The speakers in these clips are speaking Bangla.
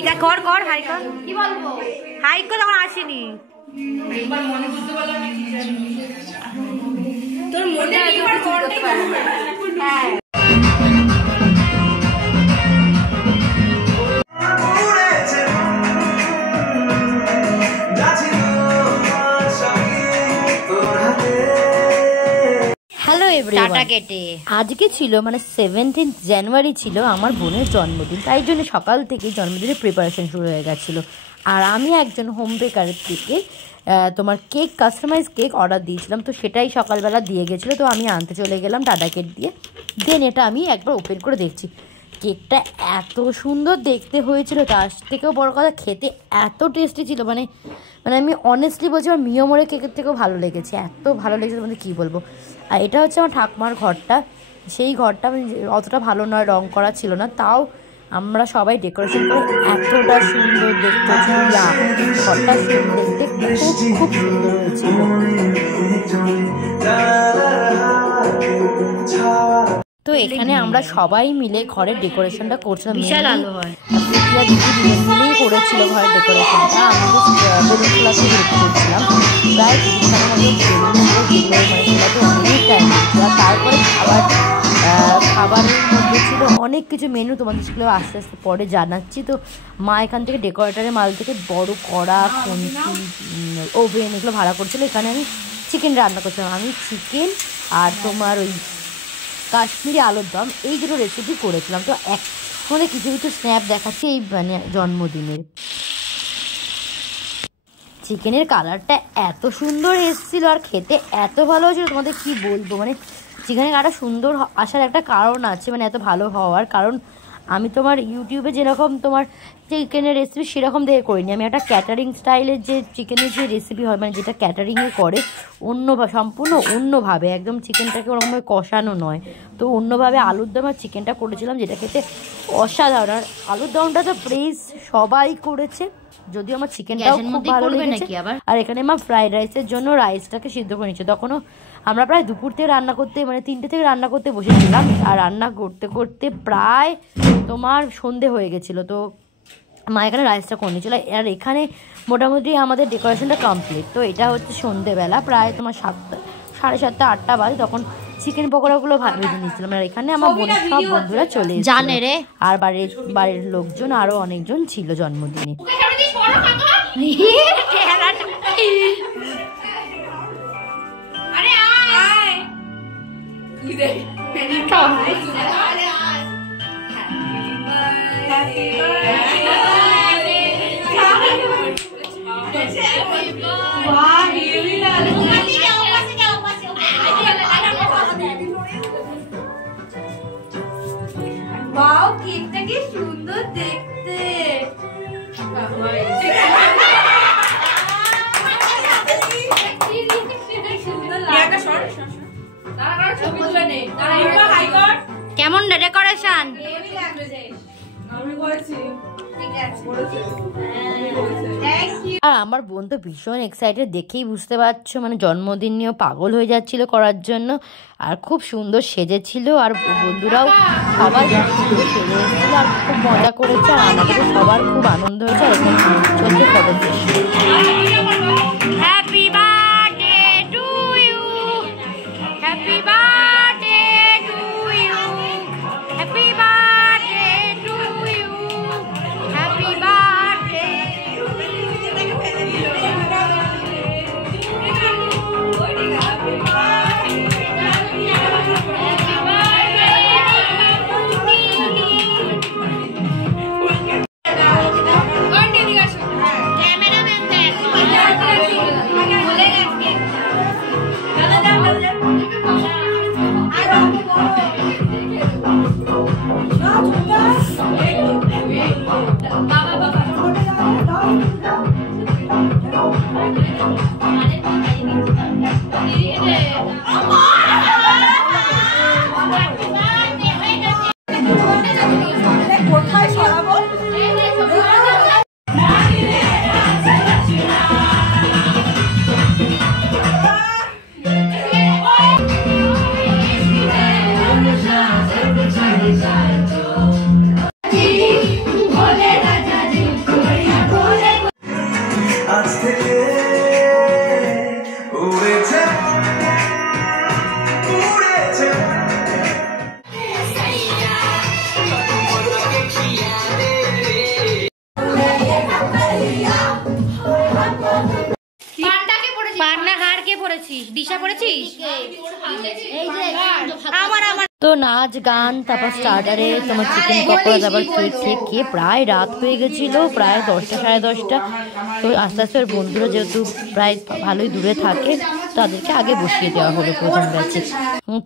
ঠিক আছে, কর কর হাই কর। কি বলবো? হাই কর, তখন আসেনি। একবার মনে বুঝতে পারলাম না কি জানি। তোর মনে একবার করতে পারলাম। হ্যাঁ। হ্যালো এভরিওয়ান, আজকে ছিল মানে 17 জানুয়ারি ছিল আমার বোনের জন্মদিন। তাই জন্য সকাল থেকেই জন্মদিনের প্রিপারেশন শুরু হয়ে গেছিলো। আর আমি একজন হোম বেকারের থেকে তোমার কেক, কাস্টমাইজ কেক অর্ডার দিয়েছিলাম, তো সেটাই সকালবেলা দিয়ে গেছিলো। তো আমি আনতে চলে গেলাম টাটা কেক দিয়ে। দেন এটা আমি একবার ওপেন করে দেখছি, কেকটা এত সুন্দর দেখতে হয়েছিল, তার থেকেও বড় কথা খেতে এত টেস্টি ছিল। মানে আমি অনেস্টলি বলছি, আমার মিয়মোরের কেকের থেকেও ভালো লেগেছে, এত ভালো লেগেছে মানে কী বলবো। আর এটা হচ্ছে আমার ঠাকুমার ঘরটা। সেই ঘরটা অতটা ভালো নয়, রং করা ছিল না, তাও আমরা সবাই ডেকোরেশন করে এতটা সুন্দর দেখতে ঘরটা দেখতে খুব সুন্দর হয়েছিল। তো এখানে আমরা সবাই মিলে ঘরের ডেকোরেশনটা করছিলাম, বিশাল আলো হয়, মিলেই করেছিল ঘরের ডেকোরেশনটা। আমি বেলুন খোলাতে হেল্প করছিলাম, প্রায় 30 অনেক টাইম দিচ্ছিল। তারপরে খাবারের মধ্যে ছিল অনেক কিছু মেনু, তোমাদের সেগুলো আস্তে আস্তে পরে জানাচ্ছি। তো মা এখান থেকে ডেকোরেটারের মাল থেকে বড় কড়া, খুন্তি, ওভেন এগুলো ভাড়া করছিলো। এখানে আমি চিকেন রান্না করছিলাম। আমি চিকেন আর তোমার ওই কাশ্মীরি আলুর দম, এই দুটো রেসিপি করেছিলাম। তো মানে কিছু কিছু স্ন্যাপ দেখাচ্ছি এই মানে জন্মদিনের। চিকেনের কালারটা এত সুন্দর এসেছিলো আর খেতে এত ভালো হয়েছিল, তোমাদের কি বলবো। মানে চিকেনের কালারটা সুন্দর আসার একটা কারণ আছে, মানে এত ভালো হওয়ার কারণ আমি তোমার ইউটিউবে যেরকম তোমার চিকেনের রেসিপি সেরকম দেখে করিনি। আমি একটা ক্যাটারিং স্টাইলের যে চিকেনের যে রেসিপি হয়, মানে যেটা ক্যাটারিংয়ে করে সম্পূর্ণ অন্যভাবে, একদম চিকেনটাকে ওরকমভাবে কষানো নয়, তো অন্যভাবে আলুর দম আর চিকেনটা করেছিলাম, যেটা খেতে অসাধারণ। আর আলুর দমটা তো প্রেস সবাই করেছে, যদিও আমার চিকেনটাও খুব ভালো লেগেছে। আর এখানে আমার ফ্রাইড রাইসের জন্য রাইসটাকে সিদ্ধ করে নিচ্ছে। তখনও আমরা প্রায় দুপুর থেকে রান্না করতে, মানে 3টে থেকে রান্না করতে বসেছিলাম, আর রান্না করতে করতে প্রায় তোমার সন্ধে হয়ে গেছিলো। তো মা এখানে রাইসটা করে নিয়েছিল। আর এখানে মোটামুটি আমাদের ডেকোরেশনটা কমপ্লিট। তো এটা হচ্ছে সন্ধেবেলা, প্রায় তোমার 7, 7:30, 8টা বাজে। তখন চিকেন পকোড়াগুলো ভেজে নিয়েছিলাম। আর এখানে আমার বোনের সব বন্ধুরা চলে এসেছিল, আর বাড়ির লোকজন আরো অনেকজন ছিল জন্মদিনে। वाओ, केकটা কি সুন্দর দেখতে। কেমন ডেকোরেশন? আর আমার বোন তো ভীষণ এক্সাইটেড, দেখেই বুঝতে পারছো, মানে জন্মদিন নিয়েও পাগল হয়ে যাচ্ছিল করার জন্য। আর খুব সুন্দর সেজেছিল, আর বন্ধুরাও সবাই সুন্দর সেজে এসেছিল, আর খুব মজা করেছে। আর আমাদের সবার খুব আনন্দ হয়েছে। আর এখানে চলছে photo session. Happy birthday to you, happy birthday to you, happy birthday to you, happy birthday. পড়েছিস? দিশা পড়েছিস? তো নাচ গান, তারপর স্টার্টারে তোমার চিকেন পকোড়া, তারপর কেক খেয়ে প্রায় রাত হয়ে গেছিল, প্রায় 10টা সাড়ে 10টা। তো আস্তে আস্তে ওর বন্ধুরা যেহেতু প্রায় ভালোই দূরে থাকে, তাদেরকে আগে বসিয়ে দেওয়া হলো প্রথম ব্যাচে।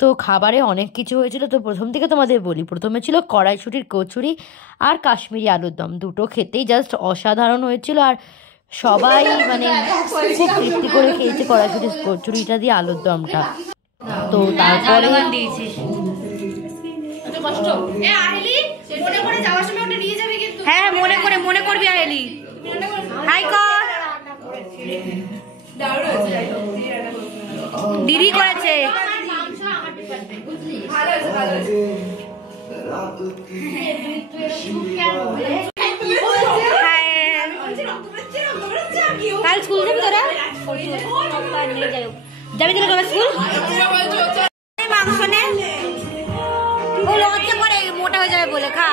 তো খাবারে অনেক কিছু হয়েছিল। তো প্রথম থেকে তোমাদের বলি, প্রথমে ছিল কড়াইশুঁটির কচুরি আর কাশ্মীরি আলুর দম। দুটো খেতেই জাস্ট অসাধারণ হয়েছিল, আর সবাই মানে খুব তৃপ্তি করে খেয়েছে কড়াইশুঁটির কচুরিটা দিয়ে আলুর দমটা। তো তারপরে হ্যাঁ, মনে করবি আহেলি। হাই কর। দিদি করেছে। কাল স্কুল যাবি তোরা? যাবি তোরা কবে স্কুল? মাংস নে, ও লজ্জা করে মোটা হয়ে যাবে বলে। খা।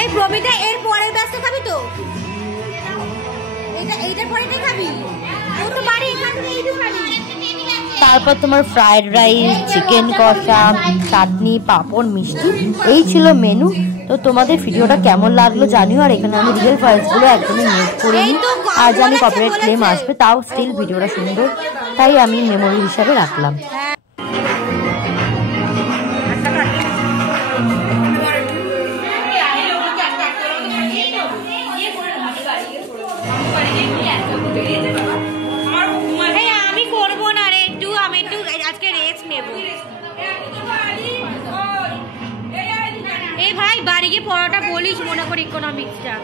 এই প্রমিতা, এর পরের ব্যস্ত খাবি তো? এইটার পরেটাই খাবি? ও তো বাড়ি এখান থেকে এইটু খাবি। তারপর তোমার ফ্রাইড রাইস, চিকেন কষা, চাটনি, পাঁপড়, মিষ্টি, এই ছিল মেনু। তো তোমাদের ভিডিওটা কেমন লাগলো জানিও। আর এখানে আমি রিয়েল ভয়েসগুলো একদমই মিউট করিনি, আর জানি কপিরাইট ক্লেম আসবে, তাও স্টিল ভিডিওটা সুন্দর, তাই আমি মেমোরি হিসাবে রাখলাম। আমি করবো না রে, আমি একটু আজকে রেস্ট নেব। এই ভাই বাড়ি গিয়ে পড়াটা বলিস, মনে করি ইকোনমিক্সটা।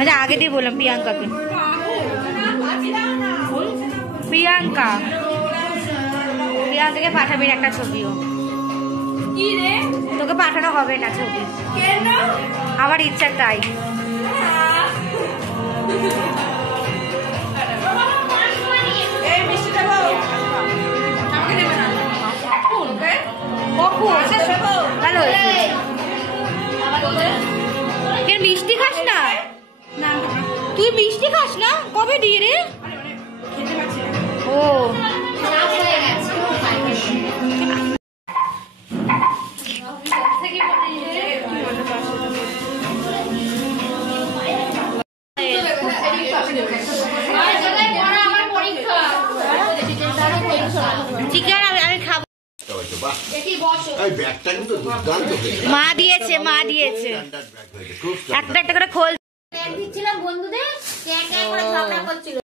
আচ্ছা, আগে দিয়ে বললাম প্রিয়াঙ্কাকে। প্রিয়াঙ্কাকে পাঠাবি একটা ছবিও। তোকে পাঠানো হবে না ছবি, আমার ইচ্ছা তাই। ভালো মিষ্টি খাস না? তুই মিষ্টি খাস না? কবে দিয়ে রে? ও চিকেন আমি খাবো। মা দিয়েছে একটা একটা করে খোল দিচ্ছিলাম বন্ধুদের,